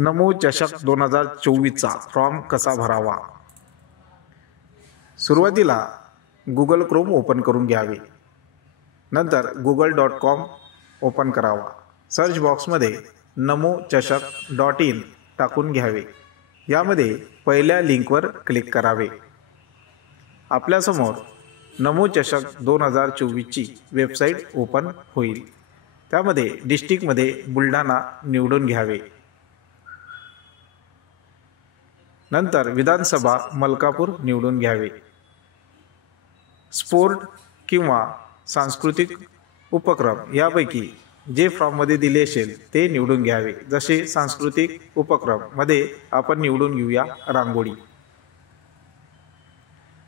नमो चषक 2024चा फॉर्म कसा भरावा? सुरुवातीला गुगल क्रोम ओपन करून घ्यावे. नंतर google.com ओपन करावा. सर्च बॉक्समध्ये namochashak.in टाकून घ्यावे. यामध्ये पहिल्या लिंकवर क्लिक करावे. आपल्यासमोर नमो चषक 2024ची वेबसाईट ओपन होईल. त्यामध्ये डिस्ट्रिक्टमध्ये बुलढाणा निवडून घ्यावे. नंतर विधानसभा मलकापूर निवडून घ्यावे. स्पोर्ट किंवा सांस्कृतिक उपक्रम यापैकी जे फॉर्ममध्ये दिले असेल ते निवडून घ्यावे. जसे सांस्कृतिक उपक्रम मध्ये आपण निवडून घेऊया रांगोळी.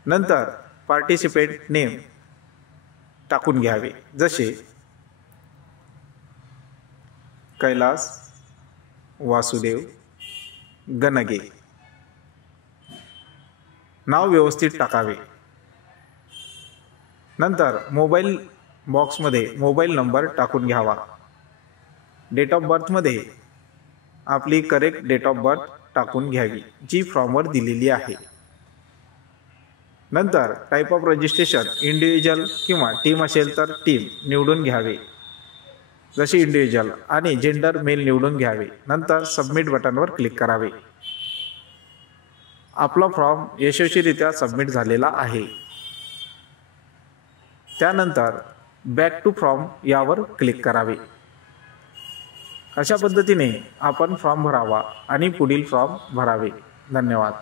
नंतर पार्टिसिपेंट नेम टाकून घ्यावे. जसे कैलास वासुदेव गणगे. नाव व्यवस्थित टाकावे. नंतर मोबाईल बॉक्समध्ये मोबाईल नंबर टाकून घ्यावा. डेट ऑफ बर्थमध्ये आपली करेक्ट डेट ऑफ बर्थ टाकून घ्यावी जी फॉर्मवर दिलेली आहे. नंतर टाईप ऑफ रजिस्ट्रेशन इंडिव्हिज्युअल किंवा टीम असेल तर टीम निवडून घ्यावे. जसे इंडिव्हिज्युअल आणि जेंडर मेल निवडून घ्यावे. नंतर सबमिट बटनवर क्लिक करावे. आपला फॉर्म यशस्वीरित्या सबमिट झालेला आहे. त्यानंतर बॅक टू फॉर्म यावर क्लिक करावे. अशा पद्धतीने आपण फॉर्म भरावा आणि पुढील फॉर्म भरावे. धन्यवाद.